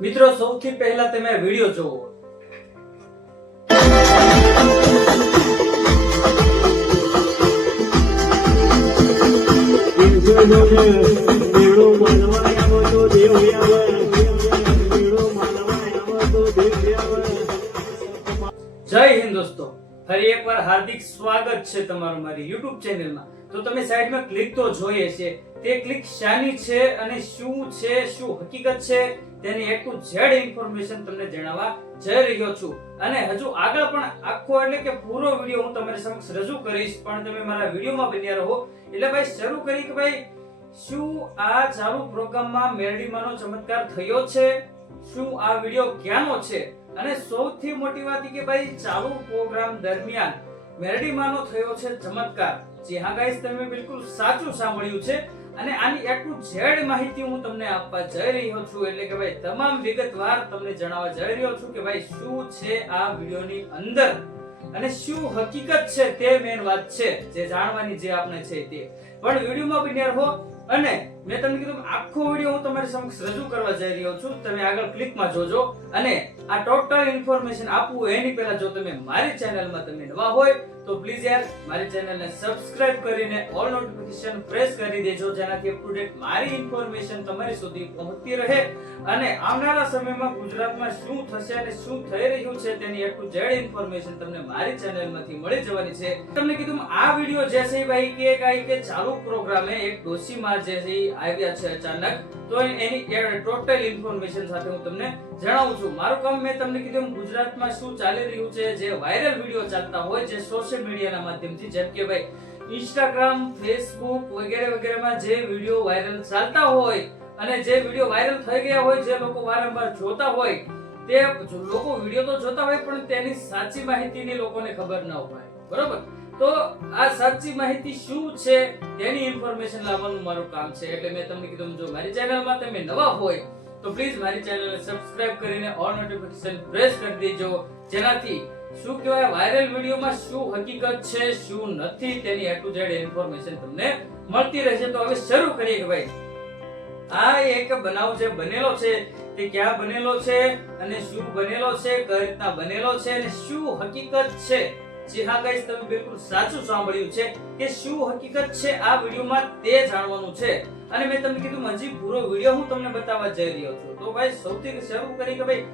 મિત્રો, સૌથી પહેલા તમે વીડિયો જોવો જય હિન્દ દોસ્તો. ફરી એકવાર હાર્દિક સ્વાગત છે તમારું મારી યુટ્યુબ ચેનલમાં તો તમે સાઈડમાં ક્લિક તો જોઈએ છે તે ક્લિક શાની છે અને શું છે, શું હકીકત છે, તેની એક ટુ ઝેડ ઇન્ફોર્મેશન તમને જણાવવા જઈ રહ્યો છું. અને હજુ આગળ પણ આખો એટલે કે પૂરો વીડિયો હું તમારી સમક્ષ રજૂ કરીશ, પણ તમે મારા વિડીયોમાં બન્યા રહો. એટલે ભાઈ, શરૂ કરી કે ભાઈ, શું આ ચાલુ પ્રોગ્રામમાં મેરડીમાંનો ચમત્કાર થયો છે? શું આ વીડિયો ક્યાંનો છે? અને સૌથી મોટી વાત કે ભાઈ, ચાલુ પ્રોગ્રામ દરમિયાન મેરડીમાંનો થયો છે ચમત્કાર. જી હા ગાઈસ તમે બિલકુલ સાચું સાંભળ્યું છે. અને આની એટલું ઝેડ માહિતી હું તમને આપવા જઈ રહ્યો છું, એટલે કે ભાઈ, તમામ વિગતવાર તમને જણાવવા જઈ રહ્યો છું કે ભાઈ, શું છે આ વિડીયોની અંદર? અને શું હકીકત છે તે મેન વાત છે, જે જાણવાની જે આપણે છે તે. પણ વિડીયોમાં બન્યા રહો અને મેં તમને કીધું આખો વીડિયો હું તમારી સમક્ષ રજૂ કરવા જઈ રહ્યો છું. તમે આગળ ક્લિકમાં જોજો, અને આ ટોટલ ઇન્ફોર્મેશન આપવું એની પહેલા જો તમે મારી ચેનલમાં તમે નવા હોય તો પ્લીઝ યાર, મારી ચેનલને સબસ્ક્રાઇબ કરીને ઓલ નોટિફિકેશન પ્રેસ કરી દેજો, જેનાથી અપ ટુ ડેટ મારી ઇન્ફોર્મેશન તમારી સુધી પહોંચતી રહે. અને આવનારા સમયમાં ગુજરાતમાં શું થશે અને શું થઈ રહ્યું છે તેની એક ટુ ઝેડ ઇન્ફોર્મેશન તમને મારી ચેનલમાંથી મળી જવાની છે. તમને કીધું આ વીડિયો જે ભાઈ કે કાંઈ કે ચાલુ પ્રોગ્રામે એક ડોસીમાં જે છે આવ્યા છે અચાનક. તો એની ટોટલ ઇન્ફોર્મેશન સાથે હું તમને જણાવું છું. મારું કામ મેં તમને કીધું ગુજરાતમાં શું ચાલી રહ્યું છે, જે વાયરલ વીડિયો ચાલતા હોય જે સોશિયલ મીડિયાના માધ્યમથી. જેમ કે ભાઈ ઇન્સ્ટાગ્રામ ફેસબુક વગેરે વગેરેમાં જે વીડિયો વાયરલ ચાલતા હોય અને જે વીડિયો વાયરલ થઈ ગયા હોય, જે લોકો વારંવાર જોતા હોય, તે લોકો વીડિયો તો જોતા હોય, પણ તેની સાચી માહિતીની લોકોને ખબર ન હોય. બરોબર? તો આ સાચી માહિતી શું છે, તેની ઇન્ફોર્મેશન લાવવાનું મારું કામ છે. એટલે મેં તમને કીધું જો મારી ચેનલમાં તમે નવા હોય તો પ્લીઝ મારી ચેનલને સબસ્ક્રાઇબ કરીને ઓલ નોટિફિકેશન પ્રેસ કરી દેજો. જેનાથી શું કહેવાય વાયરલ વિડીયોમાં શું હકીકત છે, શું નથી, તેની એ ટુ ઝેડ ઇન્ફોર્મેશન તમને મળતી રહેશે. તો હવે શરૂ કરીએ કે ભાઈ, આ એક બનાવ જે બનેલો છે, તે ક્યાં બનેલો છે અને શું બનેલો છે, કઈ રીતના બનેલો છે અને શું હકીકત છે? જી હા ગાઈસ, તમે બિલકુલ સાચું સાંભળ્યું છે કે શું હકીકત છે આ વિડીયોમાં તે જાણવાનું છે. અને મેં તમને કીધું હજી પૂરો વીડિયો હું તમને બતાવવા જઈ રહ્યો છું. તો ભાઈ, સૌથી શરૂ કરી કે ભાઈ,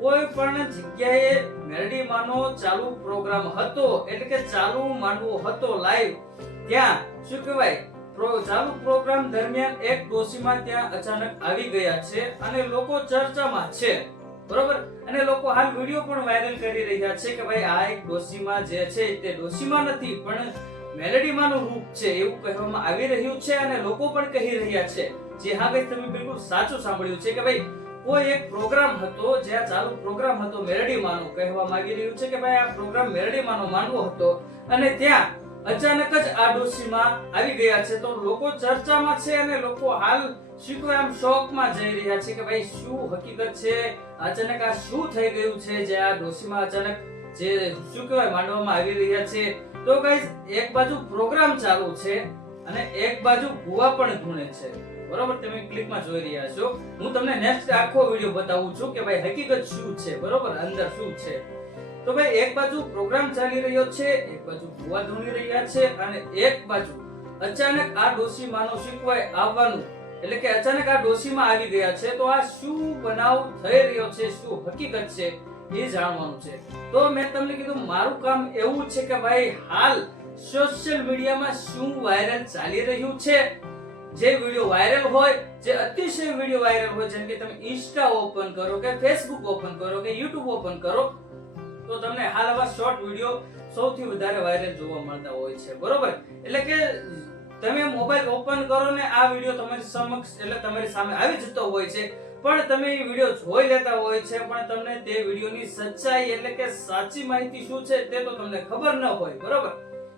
કોઈ પણ જગ્યાએ મેરડીમાંનો ચાલુ પ્રોગ્રામ હતો, એટલે કે ચાલુ માંડવો હતો લાઈવ, ત્યાં શું કહેવાય ચાલુ પ્રોગ્રામ દરમિયાન એક ડોશીમાં ત્યાં અચાનક આવી ગયા છે અને લોકો ચર્ચામાં છે. બરોબર? અને લોકો હાલ વીડિયો પણ વાયરલ કરી રહ્યા છે કે ભાઈ આ એક ડોશીમાં જે છે તે ડોશીમાં નથી, પણ મેલેડીમાંનું રૂપ છે એવું કહેવામાં આવી રહ્યું છે અને લોકો પણ કહી રહ્યા છે. જે હા ભાઈ, તમે બિલકુલ સાચું સાંભળ્યું છે કે ભાઈ કોઈ એક પ્રોગ્રામ હતો, જ્યાં ચાલુ પ્રોગ્રામ હતો મેરડીમાંનો કહેવામાં આવી રહ્યું છે કે ભાઈ આ પ્રોગ્રામ મેરડીમાંનો માનવો હતો. અને ત્યાં અચાનક જ આ ડોસીમાં આવી ગયા છે. તો લોકો ચર્ચામાં છે અને લોકો હાલ શું કહેવાય શોકમાં જઈ રહ્યા છે કે ભાઈ શું હકીકત છે? અચાનક આ શું થઈ ગયું છે જે આ ડોશીમાં અચાનક જે શું કહેવાય માંડવામાં આવી રહ્યા છે? તો ગાઈઝ એક બાજુ પ્રોગ્રામ ચાલુ છે અને એક બાજુ ભૂવા પણ ધૂણે છે. બરોબર? તમે ક્લિપમાં જોઈ રહ્યા છો. હું તમને નેક્સ્ટ આખો વીડિયો બતાવું છું કે ભાઈ હકીકત શું છે? બરોબર? અંદર શું છે? તો ભાઈ એક બાજુ પ્રોગ્રામ ચાલી રહ્યો છે, એક બાજુ ભૂવા ધૂણી રહ્યા છે અને એક બાજુ અચાનક આ ડોશીમાનો શીખવાય આવવાનું એટલે કે અચાનક આ ડોશીમાં આવી ગયા છે, તો આ શું બનાવ થઈ રહ્યો છે, શું હકીકત છે એ જાણવાનું છે. તો મેં તમને કીધું, મારું કામ એવું છે કે ભાઈ, હાલ સોશિયલ મીડિયામાં શું વાયરલ ચાલી રહ્યું છે? જે વીડિયો વાયરલ હોય, જે અતિશય વીડિયો વાયરલ હોય, જેમ કે તમે ઇન્સ્ટા ઓપન કરો કે ફેસબુક ઓપન કરો કે યુટ્યુબ ઓપન કરો, તો તમને હાલ આવા શોર્ટ વીડિયો સૌથી વધારે વાયરલ જોવા મળતા હોય છે. બરોબર? એટલે કે તમે મોબાઈલ ઓપન કરો ને આ વીડિયો તમારી સમક્ષ એટલે તમારી સામે આવી જતો હોય છે. પણ તમે એ વીડિયો જોઈ લેતા હોય છે, પણ તમને તે વિડીયોની સચ્ચાઈ એટલે કે સાચી માહિતી શું છે તે તો તમને ખબર ન હોય, બરોબર?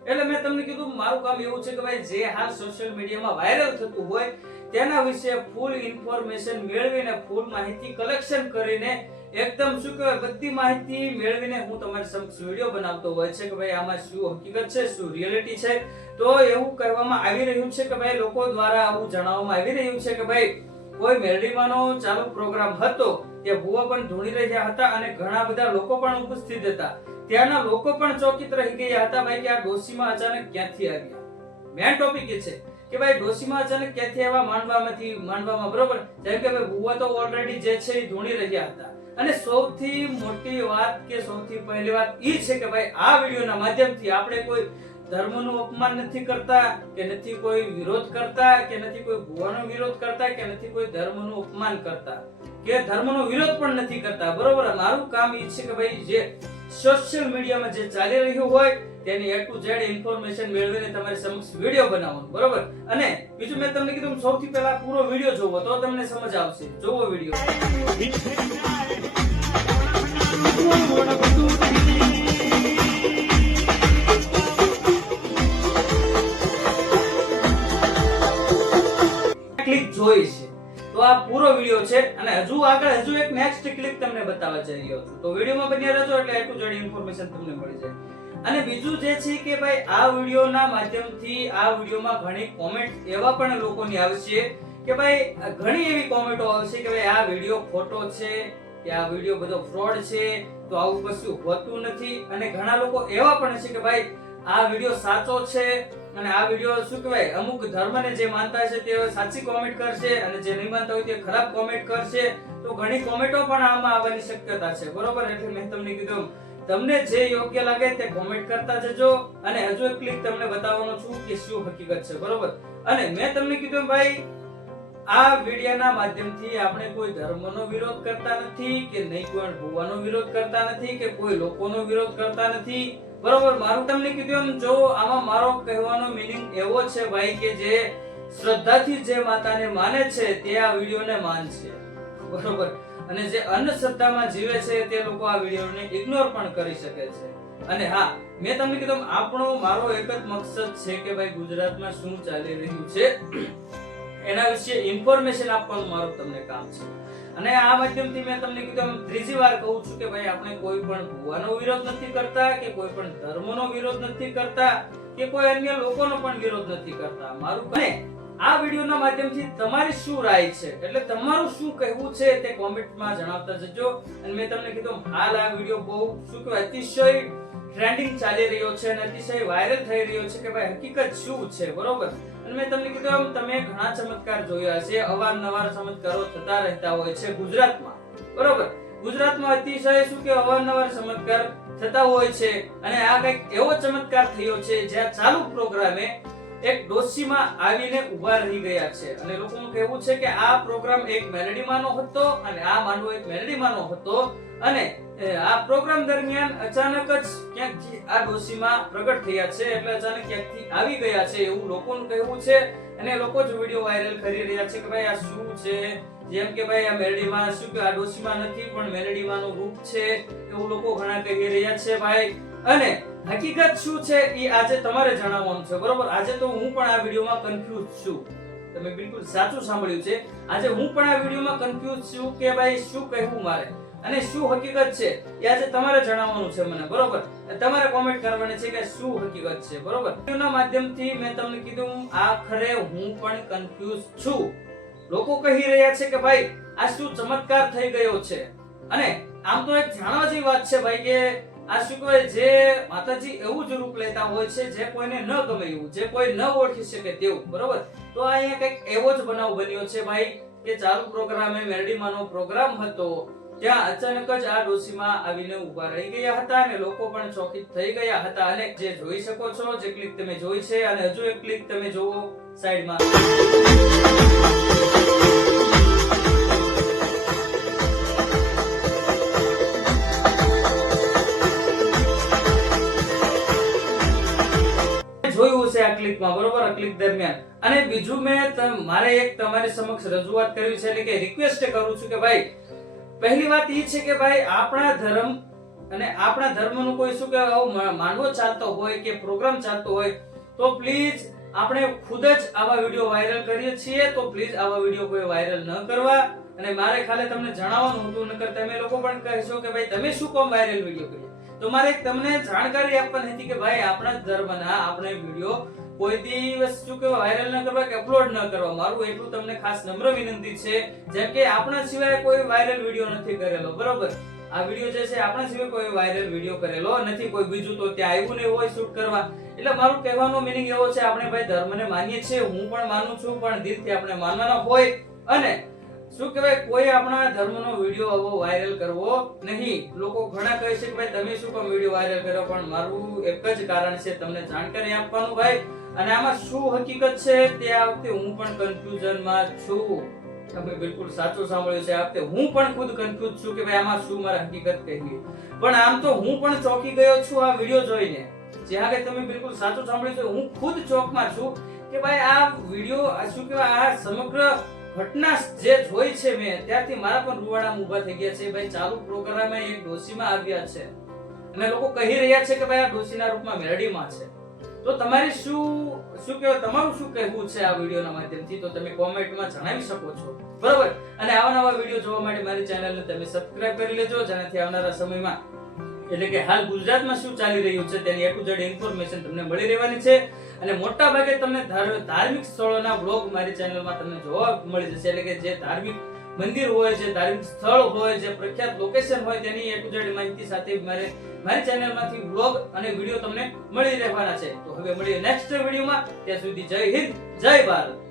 એટલે મેં તમને કીધું મારું કામ એવું છે કે ભાઈ, જે હાલ સોશિયલ મીડિયામાં વાયરલ થતું હોય, તેના વિશે ફૂલ ઇન્ફોર્મેશન મેળવીને ફૂલ માહિતી કલેક્શન કરીને, એકદમ શું કહેવાય, બધી માહિતી મેળવીને હું તમારી સમક્ષ વીડિયો બનાવતો હોય છે કે ભાઈ, આમાં શું હકીકત છે, શું રિયાલિટી છે તો એવું કરવામાં આવી રહ્યું છે કે ભાઈ લોકો દ્વારા આવું જણાવવામાં આવી રહ્યું છે કે ભાઈ કોઈ મેરડીમાંનો ચાલુ પ્રોગ્રામ હતો ત્યાં ભુવા પણ ધૂણી રહ્યા હતા અને ઘણા બધા લોકો પણ ઉપસ્થિત હતા. ત્યાંના લોકો પણ ચોકિત રહી ગયા હતા ભાઈ કે આ ડોસીમાં અચાનક ક્યાંથી આવ્યા મેન ટોપિક એ છે કે ભાઈ ડોસીમાં અચાનક ક્યાંથી આવ્યા માંડવામાંથી માંડવામાં બરોબર? જેમ કે ભાઈ ભુવા તો ઓલરેડી જે છે એ ધૂણી રહ્યા હતા. અને સૌથી મોટી વાત કે સૌથી પહેલી વાત એ છે કે ભાઈ આ વિડીયોના માધ્યમથી આપણે કોઈ ધર્મનું અપમાન નથી કરતા કે નથી કોઈ વિરોધ કરતા, કે નથી કોઈ ભુવાનો વિરોધ કરતા, કે નથી કોઈ ધર્મનું અપમાન કરતા. કે ધર્મનો વિરોધ પણ નથી કરતા. બરોબર? મારું કામ એ છે કે ભાઈ જે સોશિયલ મીડિયામાં જે ચાલી રહ્યું હોય, તેની એ ટુ ઝેડ ઇન્ફોર્મેશન મેળવીને તમારી સમક્ષ વીડિયો બનાવવાનો. બરોબર? અને બીજું મેં તમને કીધું સૌથી પહેલા પૂરો વીડિયો જોવો, તો તમને સમજ આવશે. જોવો વીડિયો જોઈ છે. તો આ પૂરો વીડિયો છે અને હજુ આગળ હજુ એક નેક્સ્ટ ક્લિપ તમને બતાવવા જઈ રહ્યો છું. તો વિડીયોમાં બન્યા રહેજો એટલે એટલું ટુ ઇન્ફોર્મેશન તમને મળી જાય. અને બીજું જે છે કે ભાઈ, આ વિડીયોના માધ્યમથી આ વિડીયોમાં ઘણી કોમેન્ટ એવા પણ લોકોની આવશે કે ભાઈ, ઘણી એવી કોમેન્ટો આવશે કે ભાઈ, આ વીડિયો ખોટો છે, કે આ વીડિયો બધો ફ્રોડ છે, તો આવું કશું હોતું નથી. અને ઘણા લોકો એવા પણ છે કે ભાઈ આ વીડિયો સાચો છે અને આ વીડિયો શું કહેવાય? અમુક ધર્મને જે માનતા છે તે સાચી કોમેન્ટ કરશે અને જે નહીં માનતા હોય તે ખરાબ કોમેન્ટ કરશે. તો ઘણી કોમેન્ટો પણ આમાં આવવાની શક્યતા છે. બરોબર? એટલે મેં તમને કીધું તમને જે યોગ્ય લાગે તે કોમેન્ટ કરતા જજો અને હજુ એક ક્લિક તમને બતાવવાનો છું કે શું હકીકત છે. બરોબર? અને મેં તમને કીધું ભાઈ, આ વિડિયાના માધ્યમથી આપણે કોઈ ધર્મનો વિરોધ કરતા નથી, કે નહીં કોઈ ભૂવાનો વિરોધ કરતા નથી, કે કોઈ લોકોનો વિરોધ કરતા નથી. બરોબર, મારું તમને કીધું જો આમાં મારો કહેવાનો મીનિંગ એવો છે ભાઈ કે જે શ્રદ્ધાથી જે માતાને માને છે, તે આ વિડીયોને માનશે. બરોબર? અને જે અંધશ્રદ્ધામાં જીવે છે, તે લોકો આ વિડીયોને ઇગ્નોર પણ કરી શકે છે. અને હા, મેં તમને કીધું આપણો, મારો એક જ મકસદ છે કે ભાઈ ગુજરાતમાં શું ચાલી રહ્યું છે, એના વિશે ઇન્ફોર્મેશન આપવાનું મારું તમને કામ છે. અને આ માધ્યમથી મેં તમને કીધું ત્રીજી વાર કહું છું કે ભાઈ આપણે કોઈ પણ ભુવાનો વિરોધ નથી કરતા, કે કોઈ પણ ધર્મનો વિરોધ નથી કરતા, કે કોઈ અન્ય લોકોનો પણ વિરોધ નથી કરતા. મારું કહે આ વિડીયોના માધ્યમથી તમારી શું રાય છે? એટલે તમારું શું કહેવું છે તે કોમેન્ટમાં જણાવતા જજો. અને મેં તમને કીધું હાલ આ વીડિયો બહુ શું કહેવાય, અતિશય ટ્રેન્ડિંગ ચાલી રહ્યો છે અને અતિશય વાયરલ થઈ રહ્યો છે કે ભાઈ હકીકત શું છે? બરોબર? અને મેં તમને કીધું એમ, તમે ઘણા ચમત્કાર જોયા છે, અવારનવાર ચમત્કારો થતા રહેતા હોય છે ગુજરાતમાં. બરોબર? ગુજરાતમાં અતિશય શું કે અવારનવાર ચમત્કાર થતા હોય છે અને આ કંઈક એવો ચમત્કાર થયો છે જ્યાં ચાલુ પ્રોગ્રામે એક ડોસીમાં આવીને ઊભા રહી ગયા છે. અને લોકોનું કહેવું છે કે આ પ્રોગ્રામ એક મેલેડીમાંનો હતો અને આ માંડવો એક મેલેડીમાંનો હતો. અને આ પ્રોગ્રામ દરમિયાન અચાનક જ ક્યાંકથી આ ડોસીમાં પ્રગટ થયા છે. એટલે અચાનક ક્યાંકથી આવી ગયા છે એવું લોકોનું કહેવું છે. અને લોકો જ વીડિયો વાયરલ કરી રહ્યા છે કે ભાઈ આ શું છે? જેમ કે ભાઈ આ મેલેડીમાં શું કે આ ડોશીમાં નથી, પણ મેલડીમાંનું રૂપ છે એવું લોકો ઘણા કહી રહ્યા છે. ભાઈ અને હકીકત શું છે એ આજે તમારે જણાવવાનું છે, બરોબર? આજે તો હું પણ આ વિડીયોમાં કન્ફ્યુઝ છું. તમે બિલકુલ સાચું સાંભળ્યું છે. આજે હું પણ આ વિડીયોમાં કન્ફ્યુઝ છું કે ભાઈ શું કહેવું મારે અને શું હકીકત છે એ આજે તમારે જણાવવાનું છે મને, બરોબર? તમારે કોમેન્ટ કરવાની છે કે શું હકીકત છે, બરોબર? વિડીયોના માધ્યમથી મેં તમને કીધું આખરે હું પણ કન્ફ્યુઝ છું. લોકો કહી રહ્યા છે કે ભાઈ, આ શું ચમત્કાર થઈ ગયો છે? અને આમ તો એક જાણવા જેવી વાત છે ભાઈ કે આ શું કહેવાય જે માતાજી એવું જ રૂપ લેતા હોય છે, જે કોઈને ન ગમે એવું, જે કોઈ ન ઓળખી શકે તેવું, બરોબર? તો અહીંયા કંઈક એવો જ બનાવ બન્યો છે ભાઈ, કે ચાલુ પ્રોગ્રામે મેરડીમાંનો પ્રોગ્રામ હતો, ત્યાં અચાનક જ આ ડોસીમાં આવીને ઊભા રહી ગયા હતા અને લોકો પણ ચોકિત થઈ ગયા હતા. અને જે જોઈ શકો છો, જે ક્લિક તમે જોઈ છે અને હજુ એક ક્લિક તમે જોવો સાઈડમાં. ક્લિપમાં બરોબર? આ દરમિયાન. અને બીજું મેં મારે એક તમારી સમક્ષ રજૂઆત કરવી છે એટલે કે રિક્વેસ્ટ કરું છું કે ભાઈ, પહેલી વાત એ છે કે ભાઈ, આપણા ધર્મ અને આપણા ધર્મનું કોઈ શું કે માનવો ચાલતો હોય કે પ્રોગ્રામ ચાલતો હોય, તો પ્લીઝ આપણે ખુદ જ આવા વીડિયો વાયરલ કરીએ છીએ, તો પ્લીઝ આવા વીડિયો કોઈ વાયરલ ન કરવા. અને મારે ખાલી તમને જણાવવાનું હતું, નકર તમે લોકો પણ કહેશો કે ભાઈ, તમે શું કોમ વાયરલ વીડિયો કર્યો? તો મારે તમને જાણકારી આપવાની હતી કે ભાઈ, આપણા ધર્મના આપણે વીડિયો કોઈ દિવસ શું કે વાયરલ ન કરવા કે અપલોડ ન કરવા, મારું એટલું તમને ખાસ નમ્ર વિનંતી છે. જેમ કે આપણા સિવાય કોઈ વાયરલ વીડિયો નથી કરેલો, બરોબર? આ વીડિયો જે છે, આપણા સિવાય કોઈ વાયરલ વીડિયો કરેલો નથી. કોઈ બીજું તો ત્યાં આવ્યું ને હોય શૂટ કરવા. એટલે મારું કહેવાનો મિનિંગ એવો છે, આપણે ભાઈ ધર્મને માનીએ છીએ. હું પણ માનું છું, પણ દિલથી આપણે માનવાના હોય. અને શું કહેવાય? કોઈ આપણા ધર્મનો વીડિયો આવો વાયરલ કરવો નહીં. લોકો ઘણા કહે છે કે ભાઈ, તમે શું કામ વીડિયો વાયરલ કર્યો? પણ મારું એક જ કારણ છે, તમને જાણકારી આપવાનું ભાઈ. અને આમાં શું હકીકત છે? તે આ વખતે હું પણ કન્ફ્યુઝનમાં છું. તમે બિલકુલ સાચું સાંભળ્યું છે. આ વખતે હું પણ ખુદ કન્ફ્યુઝ છું કે ભાઈ, આમાં શું મારે હકીકત કહેવી પણ આમ તો હું પણ ચોકી ગયો છું આ વીડિયો જોઈને. જ્યાં આગળ તમે બિલકુલ સાચું સાંભળ્યું છે, હું ખુદ ચોકમાં છું કે ભાઈ, આ વીડિયો શું કહેવાય? આ સમગ્ર ઘટના જે જોઈ છે મેં, ત્યારથી મારા પણ રૂવાડા ઊભા થઈ ગયા છે. ભાઈ, ચાલુ પ્રોગ્રામે એક ડોશીમાં આવ્યા છે. અને લોકો કહી રહ્યા છે કે ભાઈ, આ ડોશીના રૂપમાં મેરડીમાં છે. તો તમારી શું શું કહેવાય તમારું શું કહેવું છે આ વિડીયોના માધ્યમથી? તો તમે કોમેન્ટમાં જણાવી શકો છો. બરોબર? અને આવા નવા વીડિયો જોવા માટે મારી ચેનલને તમે સબસ્ક્રાઇબ કરી લેજો, જેનાથી આવનારા સમયમાં, એટલે કે હાલ ગુજરાતમાં શું ચાલી રહ્યું છે તેની એ ટુ ઝેડ ઇન્ફોર્મેશન તમને મળી રહેવાની છે. અને મોટા ભાગે તમને ધાર્મિક સ્થળોના બ્લોગ મારી ચેનલમાં તમને જોવા મળી જશે. એટલે કે જે ધાર્મિક મંદિર હોય છે ધાર્મિક સ્થળ હોય, જે પ્રખ્યાત લોકેશન હોય, તેની એ ટુ માહિતી સાથે મારે, મારી ચેનલમાંથી બ્લોગ અને વીડિયો તમને મળી રહેવાના છે. તો હવે મળીએ નેક્સ્ટ વિડીયોમાં ત્યાં સુધી જય હિન્દ, જય ભારત.